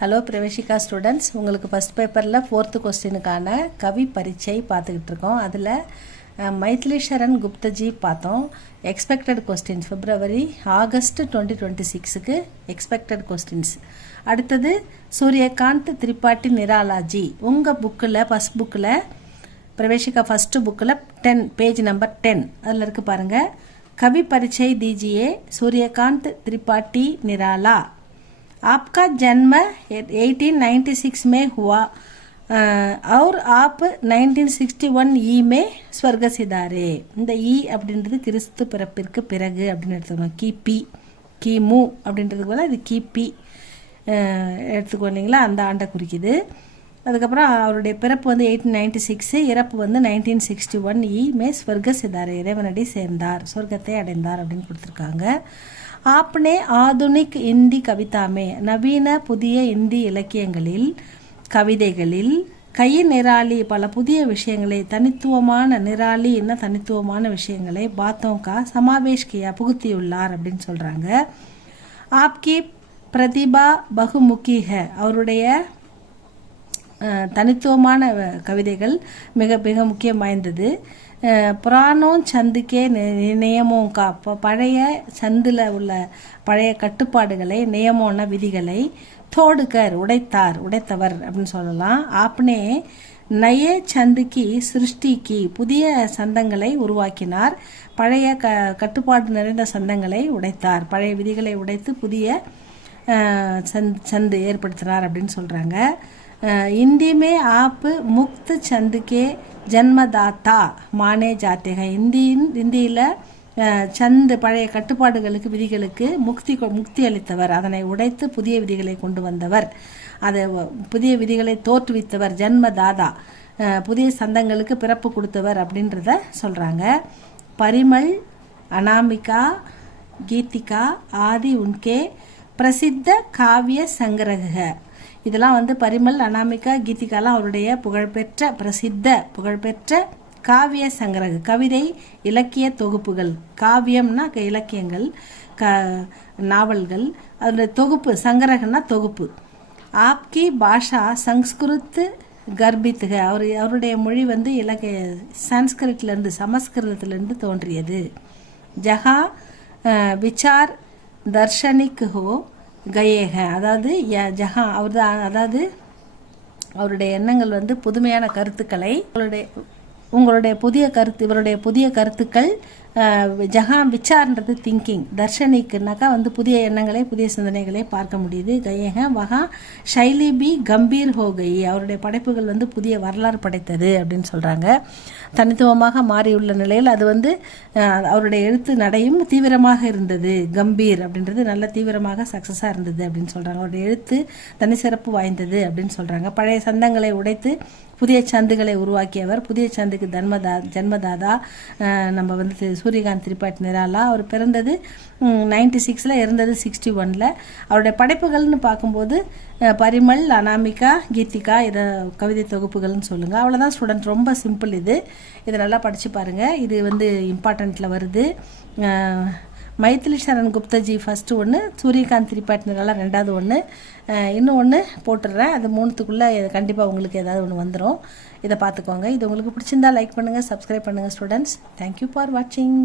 Hello Praveshika students, உங்களுக்கு first பேப்பரில் 4th கொஸ்டினுக்கான கவி பரீட்சை பார்த்துக்கிட்டு இருக்கோம். அதில் மைதிலி சரண் குப்தஜி பார்த்தோம். Expected questions August 2026க்கு expected questions. அடுத்தது சூரியகாந்த் திரிபாட்டி நிராலாஜி. உங்கள் புக்கில் ஃபஸ்ட் புக்கில் பிரவேஷிகா ஃபஸ்ட்டு புக்கில் 10 பேஜ் நம்பர் 10 அதில் இருக்குது பாருங்கள். कवि परिचय दीजिए सूर्यकांत त्रिपाठी निराला। आपका जन्म 1896 में हुआ और आप 1961 ई में स्वर्ग सिधारे। இந்த ஈ அப்படின்றது கிறிஸ்து பிறப்பிற்கு பிறகு அப்படின்னு எடுத்துக்கணும். கிபி கிமு அப்படின்றதுக்கு பதிலாக இது கிபி எடுத்துக்கோ இல்லைங்களா, அந்த ஆண்டை குறிக்குது. அதுக்கப்புறம் அவருடைய பிறப்பு 1896, இறப்பு 1961 மே ஸ்வர்க சிதார், இறைவனடி சேர்ந்தார், சொர்க்கத்தை அடைந்தார் அப்படின்னு கொடுத்துருக்காங்க. ஆப்னே ஆதுனிக் இந்தி கவிதாமே, நவீன புதிய இந்தி இலக்கியங்களில் கவிதைகளில் கை நிராலி பல புதிய விஷயங்களை, தனித்துவமான நிராலி என்ன தனித்துவமான விஷயங்களை பாத்தோங்கா சமாவேஷ் கியா புகுத்தியுள்ளார் அப்படின்னு சொல்கிறாங்க. ஆப்கி பிரதிபா பகுமுகி ஹை, அவருடைய தனித்துவமான கவிதைகள் மிக மிக முக்கியம் வாய்ந்தது. புராணோ சந்துக்கே நியமோங்கா, பழைய சந்தில் உள்ள பழைய கட்டுப்பாடுகளை, நியமோன விதிகளை தோடுகர் உடைத்தவர் அப்படின்னு சொல்லலாம். ஆப்னே நய சந்துக்கி சிருஷ்டிக்கு, புதிய சந்தங்களை உருவாக்கினார். பழைய கட்டுப்பாடு நிறைந்த சந்தங்களை உடைத்தார், பழைய விதிகளை உடைத்து புதிய சந்து ஏற்படுத்தினார் அப்படின்னு சொல்கிறாங்க. हिंदी में आप मुक्त छंद के जन्मदाता माने जाते हैं. இந்தியில் சந்து பழைய கட்டுப்பாடுகளுக்கு விதிகளுக்கு முக்தி அளித்தவர், அதனை உடைத்து புதிய விதிகளை கொண்டு வந்தவர், அதை புதிய விதிகளை தோற்றுவித்தவர். ஜன்மதாதா, புதிய சந்தங்களுக்கு பிறப்பு கொடுத்தவர் அப்படின்றத சொல்கிறாங்க. பரிமல், அனாமிகா, கீதிகா ஆதி உன்கே பிரசித்த காவிய சங்கிரக. இதெல்லாம் பரிமல், அனாமிகா, கீதிகாலாம் அவருடைய புகழ்பெற்ற காவிய சங்கிரக, கவிதை இலக்கிய தொகுப்புகள். காவியம்னா இலக்கியங்கள், நாவல்கள், அதனுடைய தொகுப்பு. சங்கிரகன்னா தொகுப்பு. ஆப்கி பாஷா சம்ஸ்கிருத் கர்பித்க, அவருடைய மொழி சான்ஸ்கிரிட்லேருந்து சமஸ்கிருதத்திலிருந்து தோன்றியது. ஜஹா விசார் தர்ஷனிக் ஹோ கயேக, அதாவது ஜஹா அதாவது அவருடைய எண்ணங்கள் புதுமையான கருத்துக்களை, இவருடைய புதிய கருத்துக்கள். ஜஹா விசார்ன்றது திங்கிங், தர்ஷனிக்குனாக்கா புதிய எண்ணங்களை, புதிய சிந்தனைகளை பார்க்க முடியுது. கயேக வகா ஷைலி பி கம்பீர் ஹோகை, அவருடைய படைப்புகள் புதிய வரலாறு படைத்தது அப்படின்னு சொல்கிறாங்க. தனித்துவமாக மாறியுள்ள நிலையில் அது அவருடைய எழுத்து நடையும் தீவிரமாக இருந்தது. கம்பீர் அப்படின்றது நல்ல தீவிரமாக சக்ஸஸாக இருந்தது அப்படின்னு சொல்கிறாங்க. அவருடைய எழுத்து தனி சிறப்பு வாய்ந்தது அப்படின்னு சொல்கிறாங்க. பழைய சந்தங்களை உடைத்து புதிய சந்துகளை உருவாக்கியவர், புதிய சந்துக்கு ஜன்மதாதா நம்ம சூரியகாந்த் திரிபாட்டி நிராலா. அவர் பிறந்தது 96, இறந்தது 61. அவருடைய படைப்புகள்னு பார்க்கும்போது பரிமல், அனாமிகா, கீதிகா, இதை கவிதை தொகுப்புகள்னு சொல்லுங்கள். அவ்வளோதான் ஸ்டூடெண்ட், ரொம்ப சிம்பிள். இதை நல்லா படித்து பாருங்கள். இது இம்பார்ட்டண்ட்டில் வருது. மைதிலி சரண் குப்தஜி ஃபஸ்ட்டு ஒன்று, சூரியகாந்த் திரிபாட்டி நிராலா ரெண்டாவது ஒன்று, இன்னும் ஒன்று போட்டுடுறேன். அது 3த்துக்குள்ளே கண்டிப்பாக உங்களுக்கு ஏதாவது ஒன்று வந்துடும். இதை பார்த்துக்கோங்க. இது உங்களுக்கு பிடிச்சிருந்தா லைக் பண்ணுங்கள், சப்ஸ்கிரைப் பண்ணுங்கள் ஸ்டூடெண்ட்ஸ். தேங்க்யூ ஃபார் வாட்சிங்.